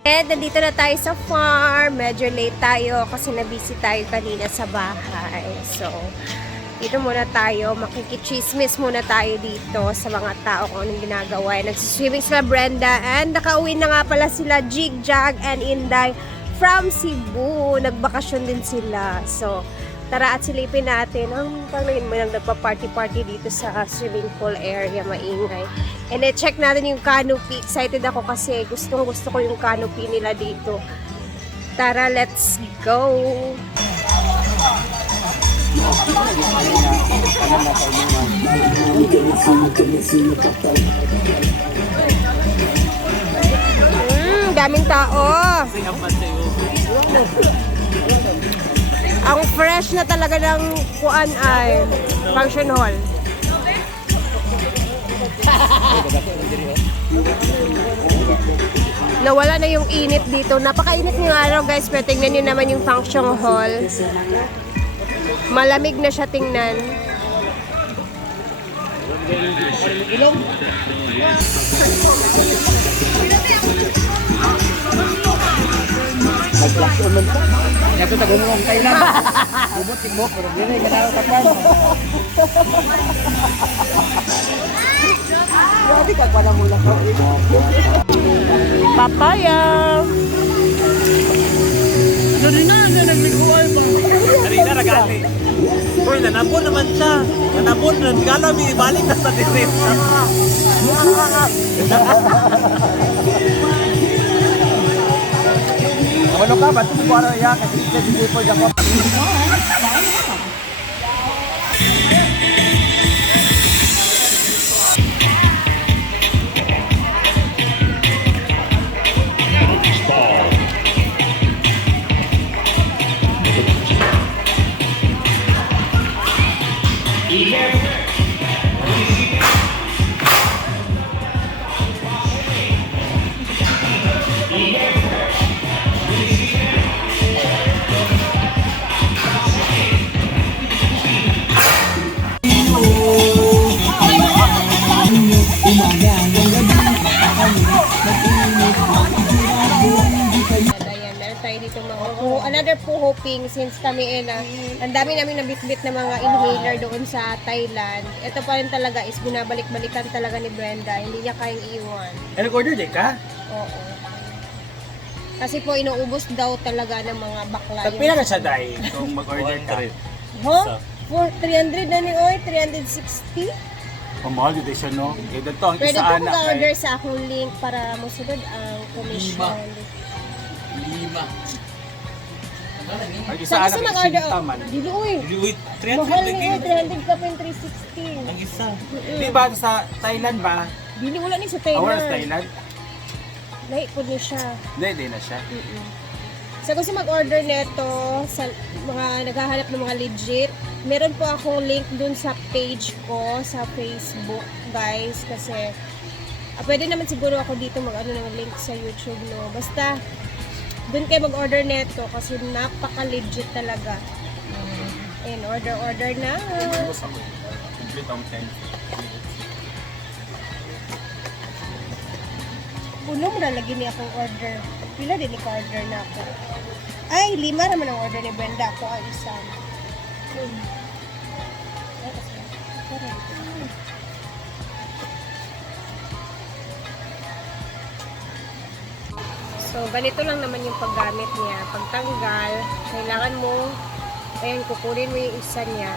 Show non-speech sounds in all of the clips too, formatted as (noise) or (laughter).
And nandito na tayo sa farm. Medyo late tayo kasi nabisi tayo kanina sa bahay. So, dito muna tayo. Makikichismis muna tayo dito sa mga tao kung anong ginagawa. Nagsiswimming sila Brenda and nakauwi na nga pala sila Jig, Jag, and Inday from Cebu. Nagbakasyon din sila. So, tara at silipin natin ang panglayin mo nang nagpa-party-party dito sa swimming pool area, maingay. And then check natin yung canopy. Excited ako kasi gustong gusto ko yung canopy nila dito. Tara, let's go! Mm, daming tao. Ang fresh na talaga ng kuan ay function hall. Nawala na yung init dito. Napakainit ng araw guys, pero tingnan nyo naman yung function hall. Malamig na siya tingnan. Yato tagungong kayo lang. Ubot tigbo pero dili ka na ka pan. Grabe ka pala mula ka. Papaya! Kanina na nagliguan pa. Kanina ragati. Uy, nanabon naman siya. Nanabon, nagkala mi balik na sa diret. Ano ka ba? Ito ko ano ya kasi hindi po ako. Ayan, puho. Another puho ping since kami eh na ang dami namin nabitbit na mga inhaler doon sa Thailand. Ito pa rin talaga is binabalik-balikan talaga ni Brenda. Hindi niya kayang iwan. Ano ko order di ka? Oo. Kasi po inuubos daw talaga ng mga bakla. Pag pila na siya dai kung mag-order ka. Ho? For 300 na ni Oy, 360. Pamahal dito siya no. Eh dito ang Pwede isa po anak mag-order kay sa akong link para musunod ang commission. lima. Ang isa Sa anak mag-order, Sinta oh, man. dili Uy. Uy, Mahal 300 ni Oy, 300 ka pa yung 360. ang isa. Di ba sa Thailand ba? Dili wala ni sa Awal Thailand. sa Thailand? Lahi po niya siya. Hindi, hindi na siya. Sa gusto mag-order nito sa mga naghahanap ng mga legit, meron po akong link dun sa page ko sa Facebook, guys, kasi ah, pwede naman siguro ako dito mag-ano ng link sa YouTube, no. Basta dun kayo mag-order nito kasi napaka-legit talaga. And order order na. Tapos ako. Complete ang 10. Puno mo na lagi niya akong order. Pila din ika-order na ako. Ay, lima naman ang order ni Brenda. Ako ang isa. Hmm. Ay, kasi, So, ganito lang naman yung paggamit niya. Pagtanggal, kailangan mo, ayan, kukunin mo yung isa niya.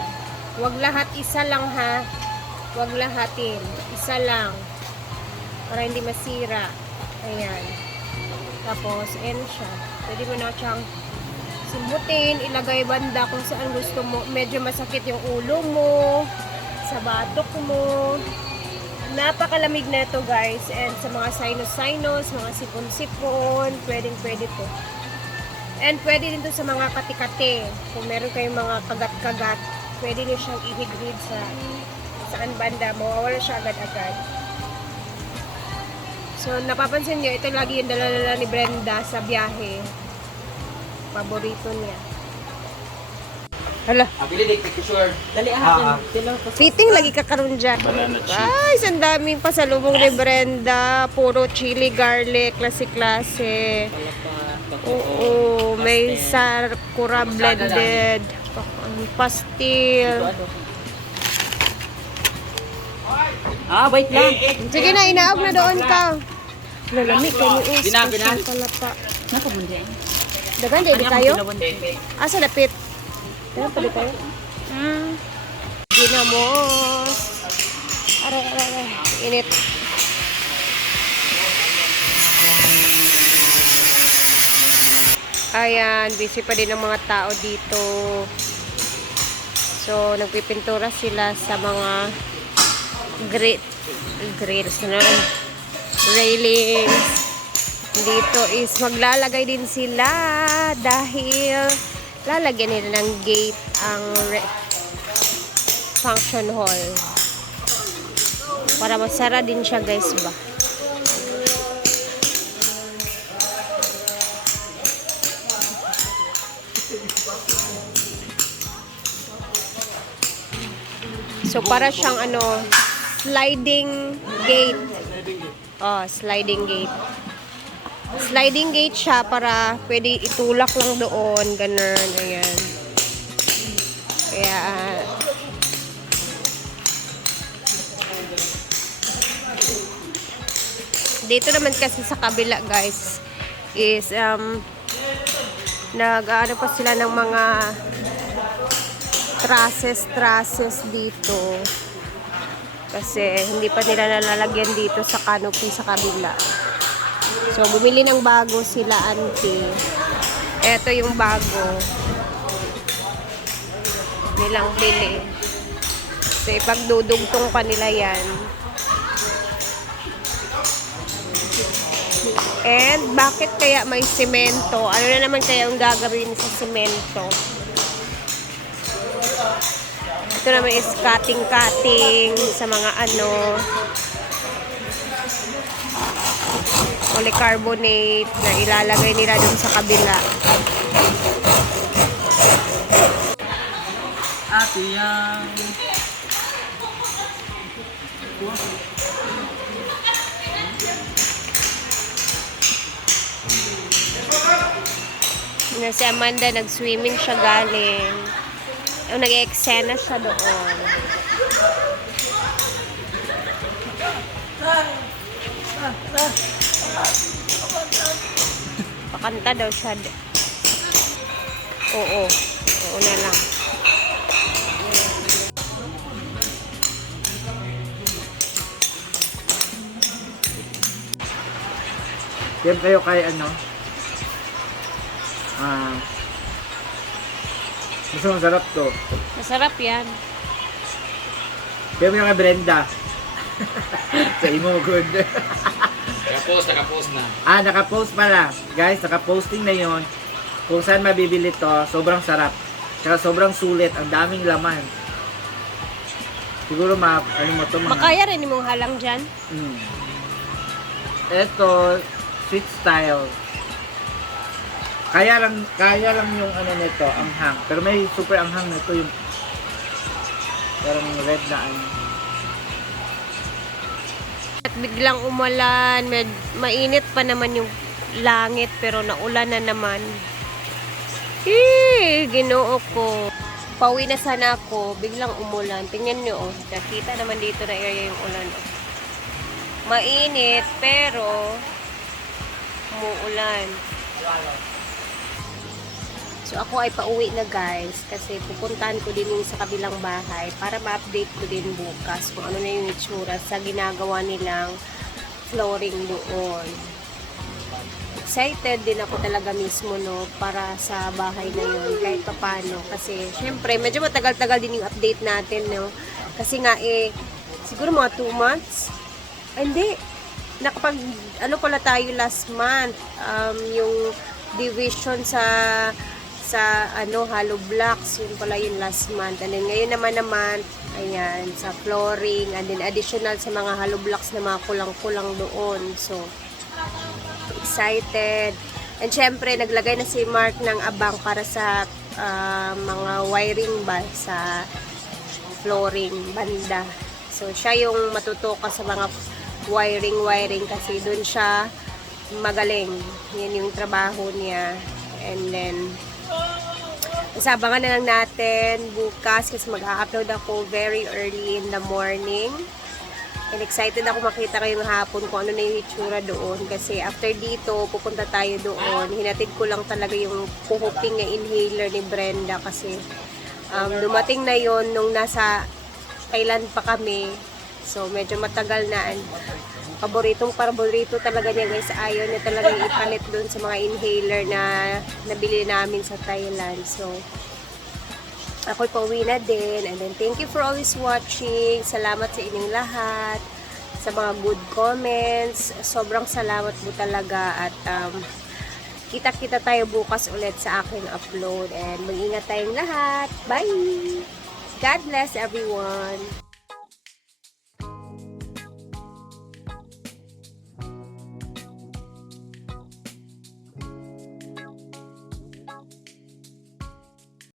Huwag lahat isa lang ha. Huwag lahatin. Isa lang. Para hindi masira. Ayan. Tapos, ayan siya. Pwede mo na siyang simbutin, ilagay banda kung saan gusto mo. Medyo masakit yung ulo mo, sa batok mo. Napakalamig na ito guys. And sa mga sinus-sinus, mga sipon-sipon, pwedeng pwede to. And pwede din to sa mga katikate. Kung meron kayong mga kagat-kagat, pwede nyo siyang ihigrid sa saan banda. Mawawala siya agad-agad. So, napapansin nyo, ito lagi yung dala-dala ni Brenda sa biyahe. Paborito niya. Hala, Abili di picture. Dali Ah, ah. Fitting lagi ka karon chip. Ay, ang daming pasalubong ni Brenda. Puro chili, garlic, klase-klase. Oo, may sarkura blended. Pastil. Ah, wait lang. Sige na, inaog na doon ka. Lalamig kayo is. Binan, binan. Pala pa. Nako mo din. Dagan, di kayo? Asa dapit? Dagan pa di kayo? Hmm. Ginamos. Aray, aray, aray. Init. Ayan, busy pa din ang mga tao dito. So, nagpipintura sila sa mga grit grills na railings. Dito is maglalagay din sila dahil lalagyan nila ng gate ang function hall. Para masara din siya guys ba. So para siyang ano sliding gate. Oh, sliding gate. Sliding gate siya para pwede itulak lang doon, ganun, ayan. Kaya, dito naman kasi sa kabila, guys, is, um, nag-ano pa sila ng mga trusses, trusses dito. Kasi hindi pa nila nalalagyan dito sa canopy sa kabila. So, bumili ng bago sila, auntie. Ito yung bago. Nilang bili. So, ipagdudugtong pa nila yan. And, bakit kaya may semento? Ano na naman kaya ang gagawin sa semento? Ito naman is cutting-cutting sa mga ano, polycarbonate na ilalagay nila dun sa kabila. Ate yan. Na si Amanda, nag-swimming siya galing. O, nag-eksena siya doon. Pakanta daw siya. Oo. Oo na lang. Yan kayo kay ano? Ah. Mas masarap to. Masarap yan. Kaya mo yung kay Brenda. (laughs) Sa imo good. (laughs) Nakapost, nakapost na. ah, naka-post pala. Guys, naka-posting na yon. Kung saan mabibili to, sobrang sarap. Tsaka sobrang sulit, ang daming laman. Siguro ma, ano mo to mga... Makaya rin mong halang dyan. Mm. Ito, sweet style. Kaya lang, kaya lang yung ano nito, anghang. Pero may super anghang nito yung parang red na ano. At biglang umulan, med, mainit pa naman yung langit pero naulan na naman. Eh, ginoo ko. Pauwi na sana ako, biglang umulan. Tingnan nyo, oh. Nakita naman dito na area yung ulan. Oh. Mainit, pero umuulan. So ako ay pauwi na guys kasi pupuntahan ko din yung sa kabilang bahay para ma-update ko din bukas kung ano na yung itsura sa ginagawa nilang flooring doon. Excited din ako talaga mismo no para sa bahay na yun kahit papano. Kasi syempre medyo matagal-tagal din yung update natin no. Kasi nga eh siguro mga 2 months. Ay, hindi. Nakapag ano pala tayo last month um, yung division sa sa ano hollow blocks yun pala yung last month and then ngayon naman naman ayan sa flooring and then additional sa mga hollow blocks na mga kulang-kulang doon so excited And syempre, naglagay na si Mark ng abang para sa ah, mga wiring ba sa flooring banda. So, siya yung matutukan sa mga wiring-wiring kasi doon siya magaling. Yan yung trabaho niya. And then, Sabangan na lang natin bukas kasi mag-upload ako very early in the morning. And excited ako makita kayong hapon kung ano na yung itsura doon. Kasi after dito, pupunta tayo doon. Hinatid ko lang talaga yung puhuping na inhaler ni Brenda kasi um, dumating na yon nung nasa Thailand pa kami. So, medyo matagal na. Paboritong paborito talaga niya guys. Ayaw niya talaga ipalit doon sa mga inhaler na nabili namin sa Thailand. So, ako'y pauwi na din. And then, thank you for always watching. Salamat sa inyong lahat. Sa mga good comments. Sobrang salamat po talaga. At, um, kita-kita tayo bukas ulit sa aking upload. And mag-ingat tayong lahat. Bye! God bless everyone!